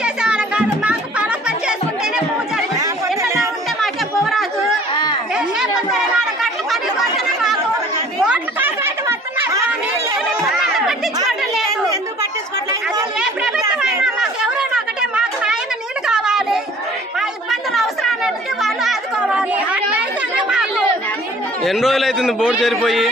చేసేవాళ్ళం కాదు, మాకు పొలం పని చేసుకుంటేనే పూజ ఉంటే మాకే పోరాదు. పట్టించుకోవడం లేదు. ఎందుకు పట్టించుకోవట్లేదు? ఏ ప్రభుత్వం అయినా మాకు ఎవరైనా ఒకటే, మాకు న్యాయంగా నీళ్లు కావాలి, మా ఇబ్బందులు అవసరాలకి వాళ్ళు ఆదుకోవాలి. ఎన్ని రోజులు అవుతుంది బోర్డు చేరిపోయి?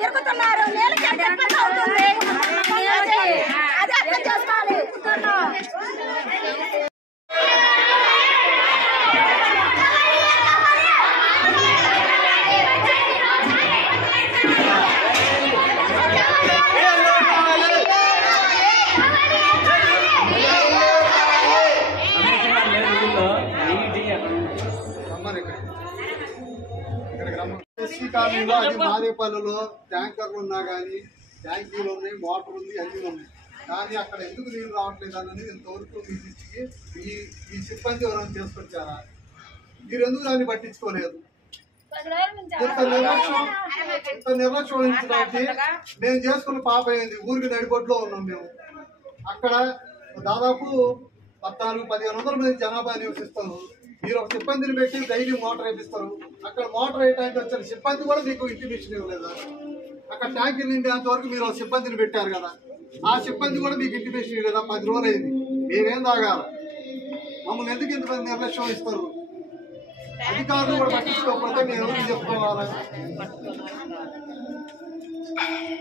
తిరుగుతున్నారు, నీళ్ళకి ఇబ్బంది అవుతుంది. అది అర్థం చేసుకోవాలి. ఎస్సీ కాలనీలో అది మాదేపల్లిలో ట్యాంకర్లు ఉన్నా కానీ ట్యాంకీలు ఉన్నాయి, మోటార్ ఉంది, అన్నీ ఉన్నాయి. కానీ అక్కడ ఎందుకు నీళ్ళు రావట్లేదు అనేది ఇంతవరకు మీ దృష్టికి ఈ సిబ్బంది ఎవరైనా చేసుకొచ్చారా? మీరు ఎందుకు దాన్ని పట్టించుకోలేదు? ఇంత నిర్లక్ష్యం వహించడానికి మేము చేసుకున్న పాప అయింది. ఊరికి నడిబొడ్లో ఉన్నాం మేము. అక్కడ దాదాపు 14-1500 మంది జనాభా నివసిస్తారు. మీరు ఒక సిబ్బందిని పెట్టి డైలీ మోటార్ వేపిస్తారు. అక్కడ మోటార్ వేయడానికి వచ్చిన సిబ్బంది కూడా మీకు ఇంటిమేషన్ ఇవ్వలేదా? అక్కడ ట్యాంకులు నిండేంత వరకు మీరు ఒక సిబ్బందిని పెట్టారు కదా, ఆ సిబ్బంది కూడా మీకు ఇంటిమేషన్ ఇవ్వలేదా? 10 రోజులు అయింది. మేమేం తాగాల? మమ్మల్ని ఎందుకు ఇంత నిర్లక్ష్యం ఇస్తారు? అధికారులు కూడా పట్టించుకోకపోతే మేము ఎవరికి చెప్పుకోవాలా?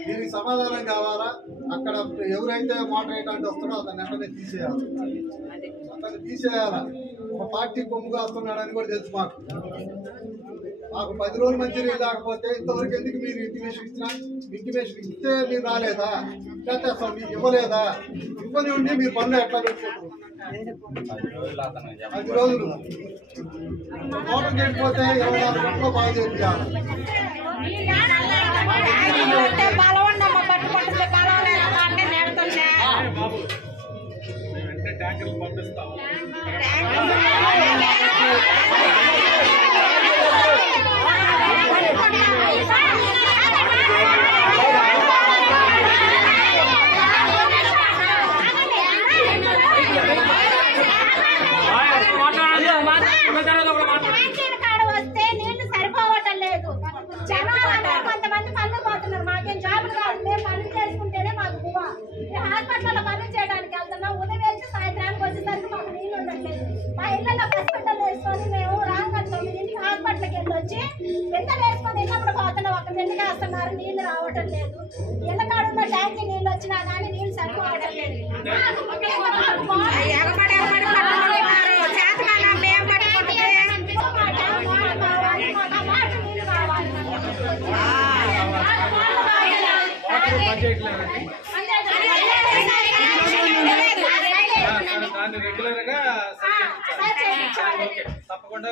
దీనికి సమాధానం కావాలా? అక్కడ ఎవరైతే మోటార్ వేయడానికి వస్తాడో అతను వెంటనే తీసేయాలి. అతను తీసేయాలా? ఒక పార్టీ కొమ్ముగా వస్తున్నాడని కూడా తెలుసు మాకు. 10 రోజులు మంచిగా లేకపోతే ఇంతవరకు ఎందుకు మీరు ఇంటిమేషన్ ఇచ్చినా? ఇంటిమేషన్ ఇస్తే మీరు రాలేదా? లేకపోతే అసలు మీకు ఇవ్వలేదా? ఇవ్వని ఉండి మీరు పనులు ఎట్లా పెట్టుకుంటారు? 10 రోజులు మోటార్ చేయకపోతే 24 గంటలు బాగా చేయాలి. ట్యాంకర్లు పంపిస్తాం. వస్తే నీళ్లు సరిపోవటం లేదు. జనాలు కొంతమంది పనులు పోతున్నారు. మాకేం జాబులు కాదు, మేము పనులు చేసుకుంటేనే మాకు పువ్వ. హాస్పిటల్లో పనులు చేయడానికి వెళ్తున్నాం. ఉదయం వేసి సాయంత్రానికి వచ్చేసరికి మాకు నీళ్ళు ఉండట్లేదు. మా ఇళ్ళలో హాస్పిటల్ వేసుకొని మేము రాంగంట 9ంటికి హాస్పిటల్కి వెళ్ళి వచ్చి ఎంత వేసుకొని ఇళ్ళప్పుడు పోతున్నాం. ఒక ఎందుకు వేస్తున్నారు? నీళ్లు రావటం లేదు. ఇళ్ళ కాడున్న ట్యాంకి నీళ్ళు వచ్చినా కానీ నీళ్లు సరిపోవటం లేదు. దాన్ని రెగ్యులర్ గా తప్పకుండా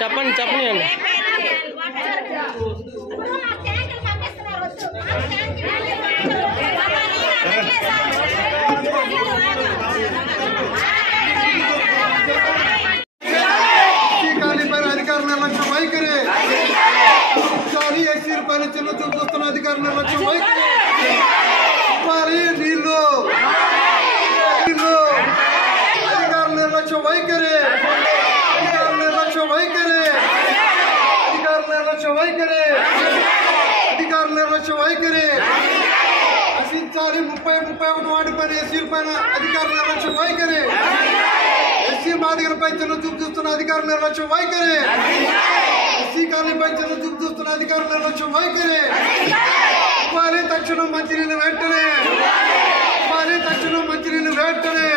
చెప్పండి చెప్పండి అండి. అధికారుల నిర్లక్ష్యం వైఖరి, ఎస్సీ పైన చిన్న చూపు చూస్తున్న అధికారుల నిర్లక్ష్యం వైఖరి. నీళ్లు అధికారుల నిర్లక్ష్యం వైఖరి, అధికారుల నిర్లక్ష్యం వైఖరి, అధికారుల నిర్లక్ష్యం వైఖరి, అధికారుల నిర్లక్ష్యం వైఖరి. నశించాలి 30-31 వార్డు పైన ఎస్సీ పైన అధికారుల నిర్లక్ష్యం వైఖరి. ఎస్సీ మాదిగలపై చిన్న చూపు చూస్తున్న అధికారుల నిర్లక్ష్యం వైఖరి. ఎస్సీ కాలనీపై చిన్న చూపు చూస్తున్న అధికారుల నిర్లక్ష్యం వైఖరి. ఇవ్వాలి తక్షణం మంచినీళ్ళు వెంటనే, ఇవ్వాలి తక్షణం మంచినీళ్ళు వెంటనే,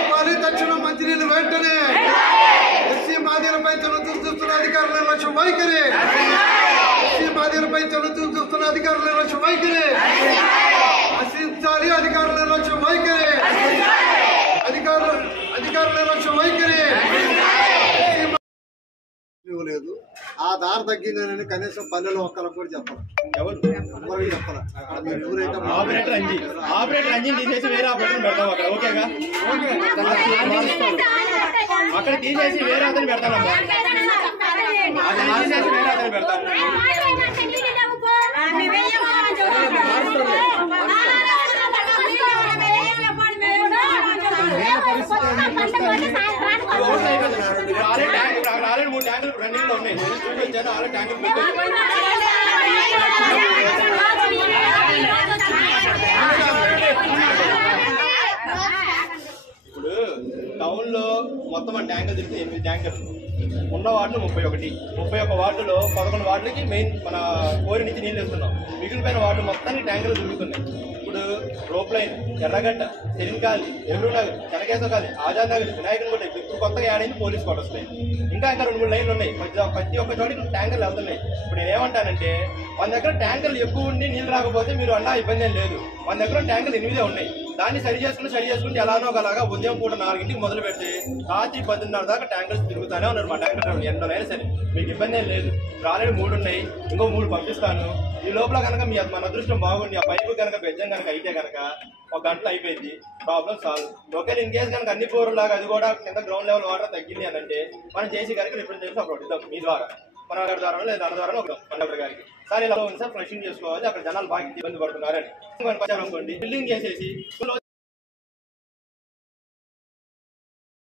ఇవ్వాలి తక్షణం మంచినీళ్ళు వెంటనే. ఎస్సీ మాదిగలపై చిన్న చూపు చూస్తున్న అధికారుల నిర్లక్ష్యం వైఖరి. ఎస్సీ మాదిగలపై చిన్న చూపు చూస్తున్న అధికారుల నిర్లక్ష్యం వైఖరి. నశించాలి అధికారుల నిర్లక్ష్యం వైఖరి. దారి తగ్గిందని కనీసం పల్లెలో ఒక్కరికి కూడా చెప్పాలి. ఎవరికి చెప్పాలి. మీరు ఎవరైతే ఆపరేటర్ అంజిన్ తీసేసి వేరే ఆపరేటర్ పెడతాం అక్కడ. ఓకేగా? అక్కడ తీసేసి వేరే అతను పెడతానమ్మా. అది తీసేసి వేరే అతను పెడతాను. ఆల్రెడీ 3 ట్యాంకులు రన్నింగ్ లో ఉన్నాయి. చూపించాను ఆల్రెడీ ట్యాంకులు. ఇప్పుడు టౌన్ లో మొత్తం మన ట్యాంకులు తిరిగితే 8 ట్యాంకర్లు ఉన్న వార్డులు 31 వార్డులో 11 వార్డులకి మెయిన్ మన కోరి నుంచి నీళ్ళు ఇస్తున్నాం. మిగిలిపోయిన వార్డు మొత్తానికి ట్యాంకులు తిరుగుతున్నాయి. ఇప్పుడు రోప్ లైన్, ఎర్రగడ్డ, సెరిన్కాలి, నెహ్రూ నగర్, చెనకేశ్వర కాలనీ, ఆజాద్ నగర్, వినాయకుని కూడా ఇప్పుడు కొత్తగా యాడ్ అయింది పోలీస్ క్వార్టర్స్ లైన్. ఇంకా 2-3 లైన్లు ఉన్నాయి. ప్రతి ఒక్క చోటికి ట్యాంకర్లు వెళ్తున్నాయి. ఇప్పుడు నేను ఏమంటానంటే మన దగ్గర ట్యాంకర్లు ఎక్కువ ఉండి నీళ్ళు రాకపోతే మీరు అన్నా ఇబ్బంది ఏం లేదు. మన దగ్గర ట్యాంకర్లు 8 ఉన్నాయి. దాన్ని సరి చేసుకుంటే ఎలానో ఒకలాగా ఉదయం పూట 4ంటికి మొదలు పెడితే రాత్రి 10:30 దాకా ట్యాంకర్స్ తిరుగుతానే ఉన్నారు. మా ట్యాంకర్ ఎంతనైనా సరే మీకు ఇబ్బంది ఏం లేదు. ఆల్రెడీ 3 ఉన్నాయి, ఇంకో 3 పంపిస్తాను. ఈ లోపల కనుక మన అదృష్టం బాగుండి ఆ పైపు కనుక బెజ్జం కనుక అయితే కనుక 1 గంటలో అయిపోయింది, ప్రాబ్లం సాల్వ్. ఒకవేళ ఇన్ కేసు కనుక అన్ని పోరులాగా అది కూడా కింద గ్రౌండ్ లెవెల్ వాటర్ తగ్గింది అని అంటే మనం చేసి కనుక రిప్రజెంటేషన్ అప్పుడు ఇద్దాం మీ ద్వారా, మన గారి ద్వారా లేదా దాని ద్వారా ఒక మండలి గారికి. సార్ ఇలా ఉంది సార్, ఫ్లషింగ్ చేసుకోవాలి, అక్కడ జనాలు బాగా ఇబ్బంది పడుతున్నారని అనుకోండి. బిల్డింగ్ చేసేసి